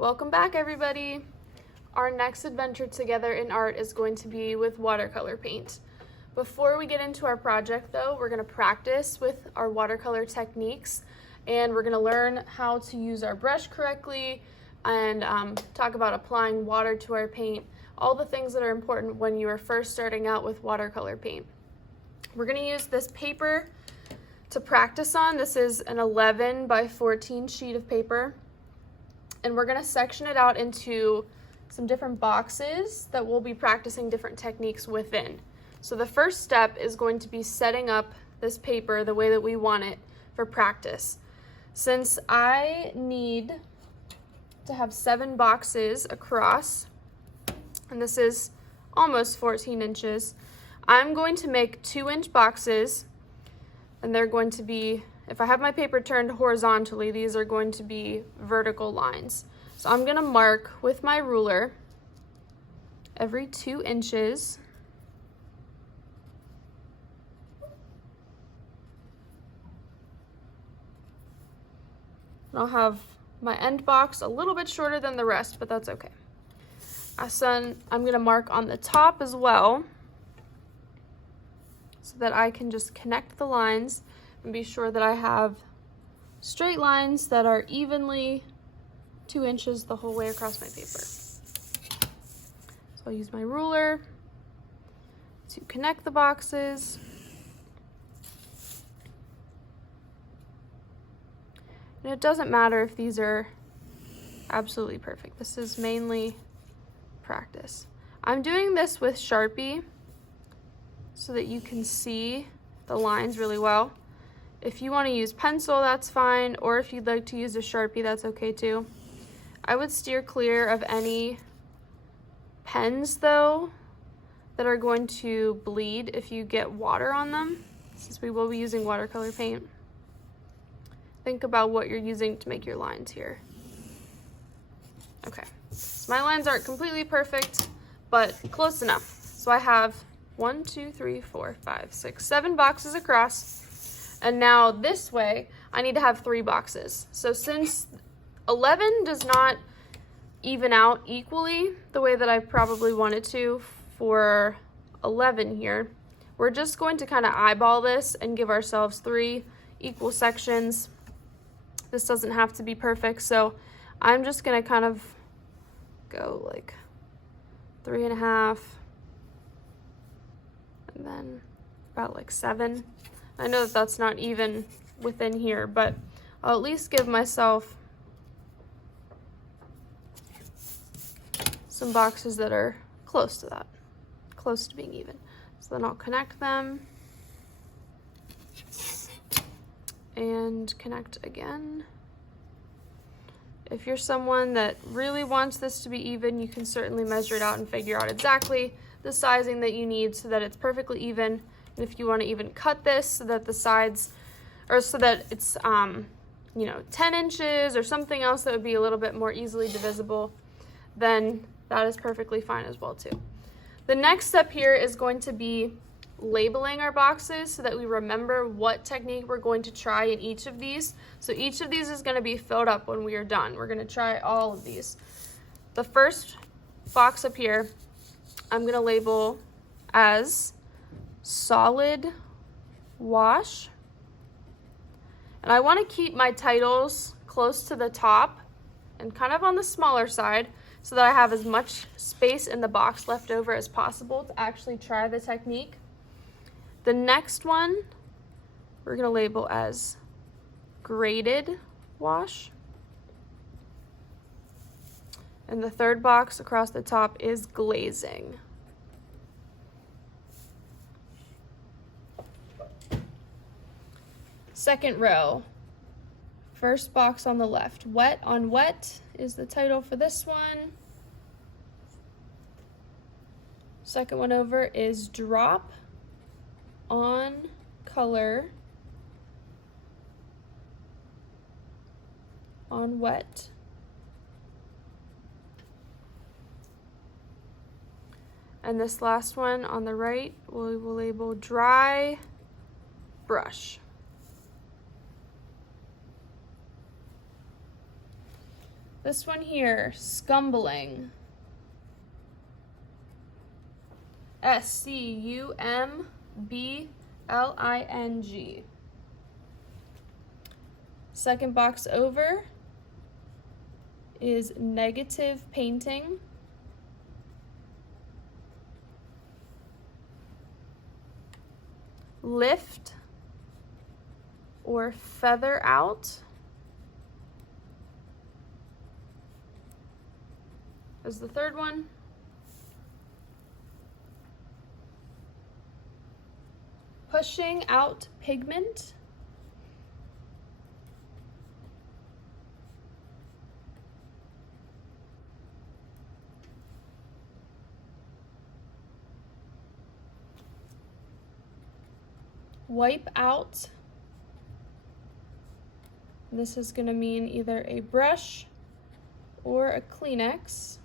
Welcome back, everybody. Our next adventure together in art is going to be with watercolor paint. Before we get into our project though, we're going to practice with our watercolor techniques and we're going to learn how to use our brush correctly and talk about applying water to our paint, all the things that are important when you are first starting out with watercolor paint. We're going to use this paper to practice on. This is an 11 by 14 sheet of paper. And we're gonna section it out into some different boxes that we'll be practicing different techniques within. So the first step is going to be setting up this paper the way that we want it for practice. Since I need to have 7 boxes across, and this is almost 14 inches, I'm going to make 2-inch boxes, and they're going to be, if I have my paper turned horizontally, these are going to be vertical lines. So I'm gonna mark with my ruler every 2 inches. And I'll have my end box a little bit shorter than the rest, but that's okay. So I'm gonna mark on the top as well so that I can just connect the lines and be sure that I have straight lines that are evenly 2 inches the whole way across my paper. So I'll use my ruler to connect the boxes. And it doesn't matter if these are absolutely perfect. This is mainly practice. I'm doing this with Sharpie so that you can see the lines really well. If you want to use pencil, that's fine, or if you'd like to use a Sharpie, that's okay too. I would steer clear of any pens though that are going to bleed if you get water on them, since we will be using watercolor paint. Think about what you're using to make your lines here. Okay, so my lines aren't completely perfect, but close enough. So I have 1, 2, 3, 4, 5, 6, 7 boxes across. And now this way, I need to have 3 boxes. So since 11 does not even out equally the way that I probably wanted to for 11 here, we're just going to kind of eyeball this and give ourselves 3 equal sections. This doesn't have to be perfect, so I'm just gonna kind of go like 3.5, and then about like 7. I know that that's not even within here, but I'll at least give myself some boxes that are close to that, close to being even. So then I'll connect them and connect again. If you're someone that really wants this to be even, you can certainly measure it out and figure out exactly the sizing that you need so that it's perfectly even. And if you want to even cut this so that the sides, or so that it's, 10 inches or something else that would be a little bit more easily divisible, then that is perfectly fine as well too. The next step here is going to be labeling our boxes so that we remember what technique we're going to try in each of these. So each of these is going to be filled up when we are done. We're going to try all of these. The first box up here, I'm going to label as solid wash, and I want to keep my titles close to the top and kind of on the smaller side so that I have as much space in the box left over as possible to actually try the technique. The next one we're going to label as graded wash, and the third box across the top is glazing. Second row, first box on the left, wet on wet is the title for this one. Second one over is drop on color on wet. And this last one on the right, we will label dry brush. This one here, scumbling. SCUMBLING. Second box over is negative painting. Lift or feather out is the third one. Pushing out pigment. Wipe out. This is going to mean either a brush or a Kleenex.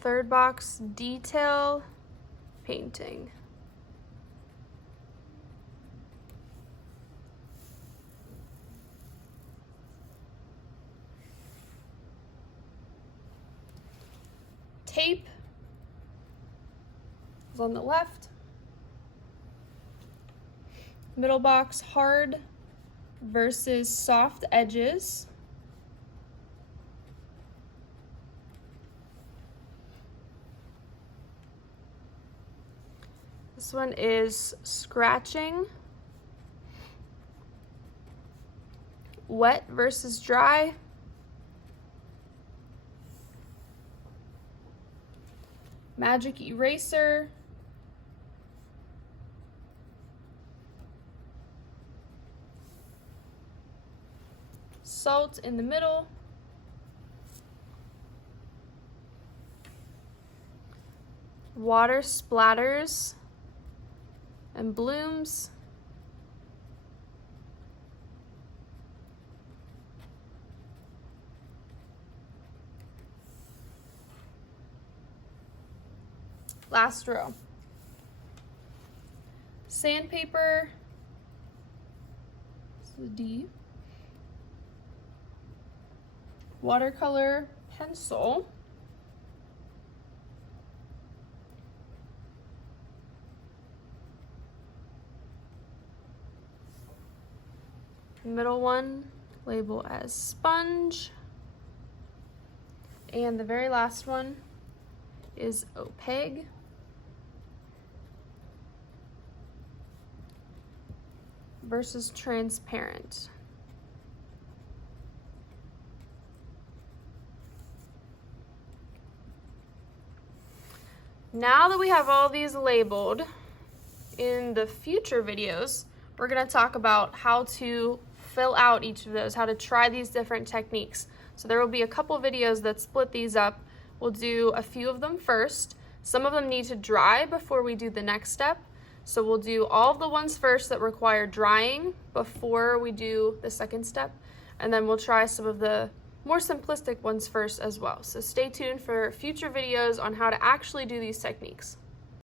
Third box, detail painting. Tape is on the left. Middle box, hard versus soft edges. This one is scratching. Wet versus dry. Magic eraser. Salt in the middle. Water splatters and blooms. Last row. Sandpaper, this is a D. Watercolor pencil. Middle one, label as sponge. And the very last one is opaque. Versus transparent. Now that we have all these labeled, in the future videos, we're going to talk about how to fill out each of those, how to try these different techniques. So there will be a couple videos that split these up. We'll do a few of them first. Some of them need to dry before we do the next step. So we'll do all of the ones first that require drying before we do the second step. And then we'll try some of the more simplistic ones first as well. So stay tuned for future videos on how to actually do these techniques.